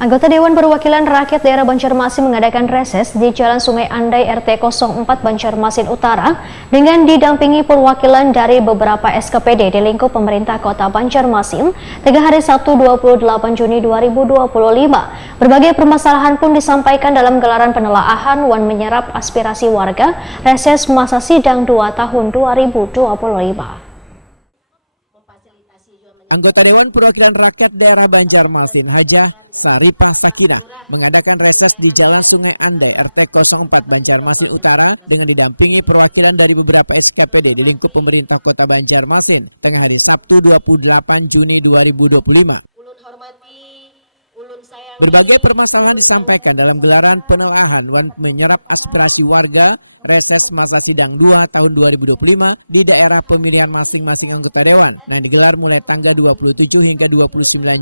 Anggota Dewan Perwakilan Rakyat Daerah Banjarmasin mengadakan reses di Jalan Sungai Andai RT 04 Banjarmasin Utara dengan didampingi perwakilan dari beberapa SKPD di lingkup pemerintah Kota Banjarmasin tengah hari Sabtu 28 Juni 2025. Berbagai permasalahan pun disampaikan dalam gelaran penelaahan Wan menyerap aspirasi warga reses masa sidang 2 tahun 2025. Anggota Dewan Perwakilan Rakyat Daerah Banjarmasin, Hajah Saripah Sakinah, mengadakan reses di Jalan Sungai Andai RT 04 Banjarmasin Utara dengan didampingi perwakilan dari beberapa SKPD di lingkup pemerintah Kota Banjarmasin tengah hari Sabtu 28 Juni 2025. Berbagai permasalahan disampaikan dalam gelaran penelaahan Wan menyerap aspirasi warga reses masa sidang 2 tahun 2025 di daerah pemilihan masing-masing anggota Dewan yang digelar mulai tanggal 27 hingga 29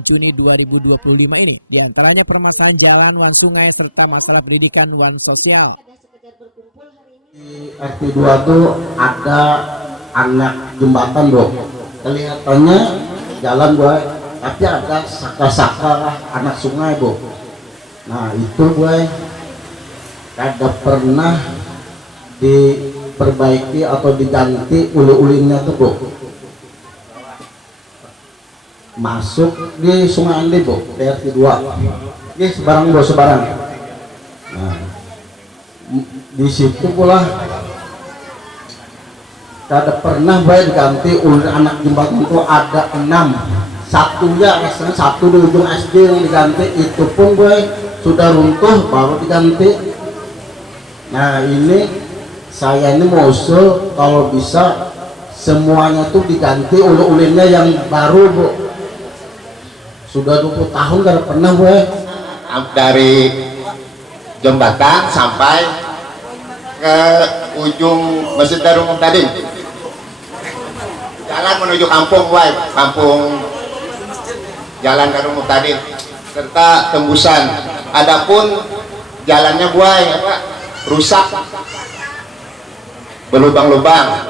Juni 2025 ini. Di antaranya permasalahan jalan Wan sungai serta masalah pendidikan Wan sosial. Di RT 2 tuh ada anak jembatan bro, kelihatannya jalan gue tapi ada saka-saka anak sungai bu. Nah itu gue kada pernah diperbaiki atau diganti uli-ulinya tuh bu. Masuk di Sungai Andai bu, RT 2. Ini sebarang bu, sebarang. Nah di situ pula kada pernah gue diganti uli anak jembatan itu ada 6. Satunya satu di ujung SD yang diganti, itu pun gue sudah runtuh baru diganti. Nah ini saya ini mau usul kalau bisa semuanya tuh diganti ulu-ulinnya yang baru bu. Sudah 20 tahun gak pernah gue dari jembatan sampai ke ujung Masjid Darul Muqtadim, jalan menuju kampung gue, kampung Jalan Darul Muqtadim serta tembusan. Adapun jalannya buai rusak, berlubang-lubang,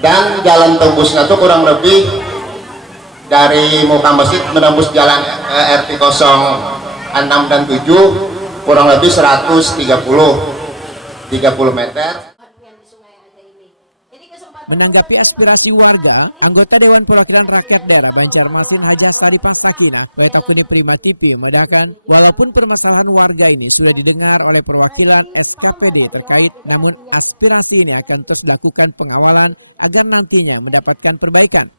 dan jalan tembusnya itu kurang lebih dari muka masjid menembus jalan RT 06 dan 7 kurang lebih 130 meter. Menanggapi aspirasi warga, anggota Dewan Perwakilan Rakyat Daerah Banjarmasin Hajah Saripah Sakinah, Wetakuni Prima TV memedahkan, walaupun permasalahan warga ini sudah didengar oleh perwakilan SKPD terkait, namun aspirasi ini akan terus dilakukan pengawalan agar nantinya mendapatkan perbaikan.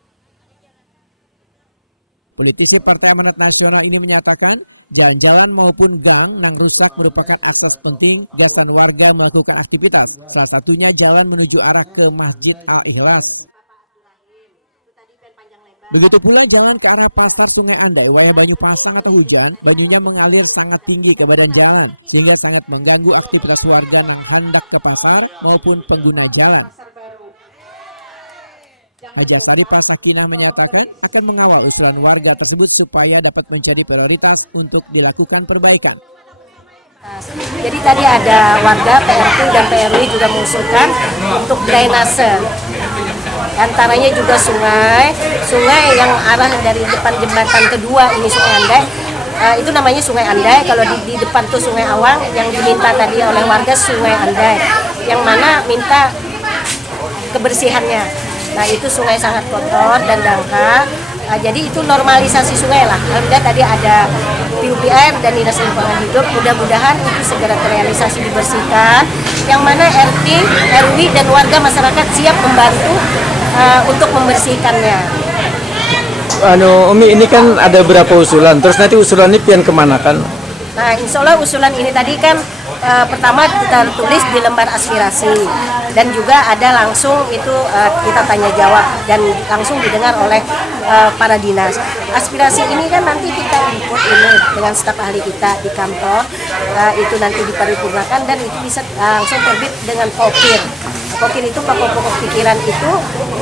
Politisi Partai Amanat Nasional ini menyatakan jalan-jalan maupun gang nang rusak merupakan akses penting gasan warga melakukan aktivitas. Salah satunya jalan menuju arah ke Masjid Al-Ikhlas. Begitu pula jalan ke arah Pasar Sungai Andai, wayah banyu pasang atau hujan, banyunya mengalir sangat tinggi ke badan jalan sehingga sangat mengganggu aktivitas warga nang hendak ke pasar maupun pengguna jalan. Hajah Saripah Sakinah menyatakan akan mengawal usulan warga tersebut supaya dapat menjadi prioritas untuk dilakukan perbaikan. Jadi tadi ada warga PRT dan PRW juga mengusulkan untuk drainase. Antaranya juga sungai yang arah dari depan jembatan kedua ini Sungai Andai. Itu namanya Sungai Andai. Kalau di depan tuh Sungai Awang, yang diminta tadi oleh warga Sungai Andai, yang mana minta kebersihannya. Nah itu sungai sangat kotor dan dangkal, jadi itu normalisasi sungai lah. Alhamdulillah tadi ada PUPR dan Dinas Lingkungan Hidup, mudah-mudahan itu segera terrealisasi dibersihkan, yang mana RT, RW dan warga masyarakat siap membantu untuk membersihkannya. Umi, ini kan ada beberapa usulan, terus nanti usulan ini pian kemana kan? Nah insya Allah usulan ini tadi kan pertama kita tulis di lembar aspirasi dan juga ada langsung itu kita tanya jawab dan langsung didengar oleh para dinas. Aspirasi ini kan nanti kita input ini dengan staf ahli kita di kantor, itu nanti diparipurnakan dan itu bisa langsung terbit dengan pokir. Pokir itu pokok-pokok pikiran itu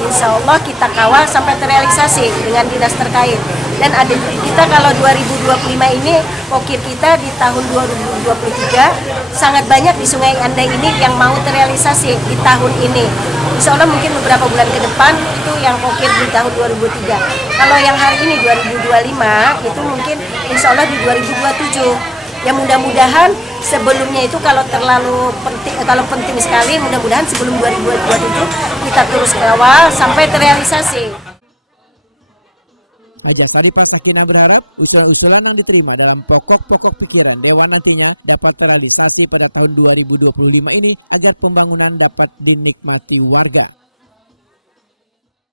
insya Allah kita kawal sampai terrealisasi dengan dinas terkait. Dan ada kita kalau 2025 ini pokir kita di tahun 2023 sangat banyak di Sungai Andai ini yang mau terrealisasi di tahun ini. Insya Allah mungkin beberapa bulan ke depan itu yang pokir di tahun 2003. Kalau yang hari ini 2025 itu mungkin insya Allah di 2027. Ya mudah-mudahan sebelumnya itu kalau terlalu penting, kalau penting sekali, mudah-mudahan sebelum 2027 kita terus kawal sampai terrealisasi. Haja Saripah Sakinah berharap usulan-usulan yang diterima dalam pokok-pokok pikiran Dewan nantinya dapat terrealisasi pada tahun 2025 ini agar pembangunan dapat dinikmati warga.